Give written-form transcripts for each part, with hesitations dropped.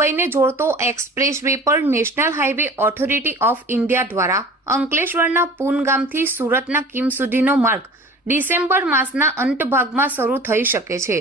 મુંબઈને જોડતો express way પર national highway authority of India દ્વારા અંકલેશ્વરના પૂન ગામથી સુરતના કીમ સુધીનો માર્ગ ડિસેમ્બર માસના અંત ભાગમાં શરૂ થઈ શકે છે.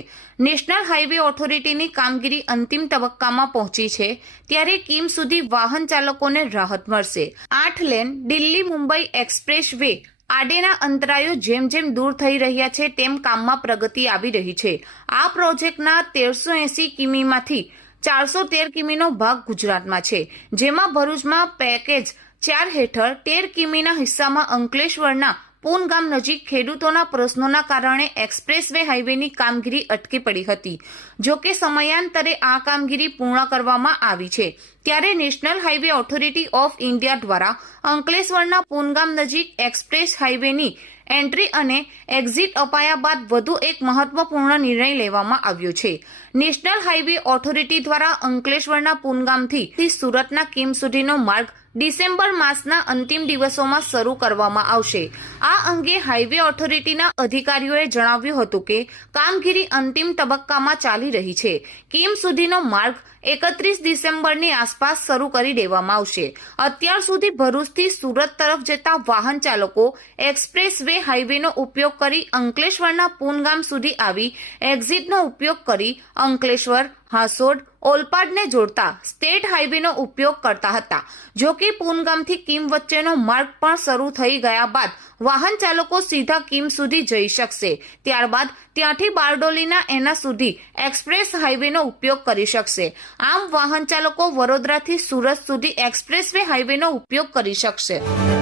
નેશનલ હાઈવે ઓથોરિટીની કામગીરી અંતિમ તબક્કામાં પહોંચી છે, ત્યારે કીમ સુધી વાહન ચાલકોને રાહત મળશે. 8 lane Delhi Mumbai express way આડેના અંતરાયો જેમ જેમ દૂર થઈ રહ્યા છે તેમ કામમાં પ્રગતિ આવી રહી છે. આ પ્રોજેક્ટના 1380 કિમીમાંથી 413 કિમીનો ભાગ ગુજરાતમાં છે, જેમાં ભરૂચમાં પેકેજ 4 હેઠળ 13 કિમીના હિસ્સામાં અંકલેશ્વરના પૂન ગામ નજીક ખેડૂતોના પ્રશ્નોના કારણે એક્સપ્રેસવે હાઈવેની કામગીરી અટકી પડી હતી. જો કે સમયાંતરે આ કામગીરી પૂર્ણ કરવામાં આવી છે, ત્યારે national highway authority of India દ્વારા અંકલેશ્વરના પૂન ગામ નજીક એક્સપ્રેસ હાઈવેની એન્ટ્રી અને એક્ઝિટ અપાયા બાદ વધુ એક મહત્વપૂર્ણ નિર્ણય લેવામાં આવ્યો છે. નેશનલ હાઈવે ઓથોરિટી દ્વારા અંકલેશ્વરના પૂનગામથી સુરતના કીમ સુધીનો માર્ગ ડિસેમ્બર માસના અંતિમ દિવસોમાં શરૂ કરવામાં આવશે. આ અંગે હાઈવે ઓથોરિટીના અધિકારીઓએ જણાવ્યું હતું કે કામગીરી અંતિમ તબક્કામાં ચાલી રહી છે. કીમ સુધીનો માર્ગ 31 ડિસેમ્બરની આસપાસ શરૂ કરી દેવામાં આવશે. અત્યાર સુધી ભરૂચથી સુરત તરફ જતા વાહન ચાલકો એક્સપ્રેસ વે હાઈવેનો ઉપયોગ કરી અંકલેશ્વરના પૂનગામ સુધી આવી એક્ઝિટનો ઉપયોગ કરી અંકલેશ્વર, હાસોડ, ઓલપાડને જોડતા સ્ટેટ હાઈવેનો ઉપયોગ કરતા હતા. જો કે પૂનગામથી કીમ વચ્ચેનો માર્ગ પણ શરૂ થઈ ગયા બાદ વાહન ચાલકો સીધા કીમ સુધી જઈ શકશે. ત્યારબાદ ત્યાંથી બારડોલીના એના સુધી એક્સપ્રેસ હાઈવેનો ઉપયોગ કરી શકશે. આમ વાહન ચાલકો વડોદરાથી સુરત સુધી એક્સપ્રેસવે હાઈવેનો ઉપયોગ કરી શકશે.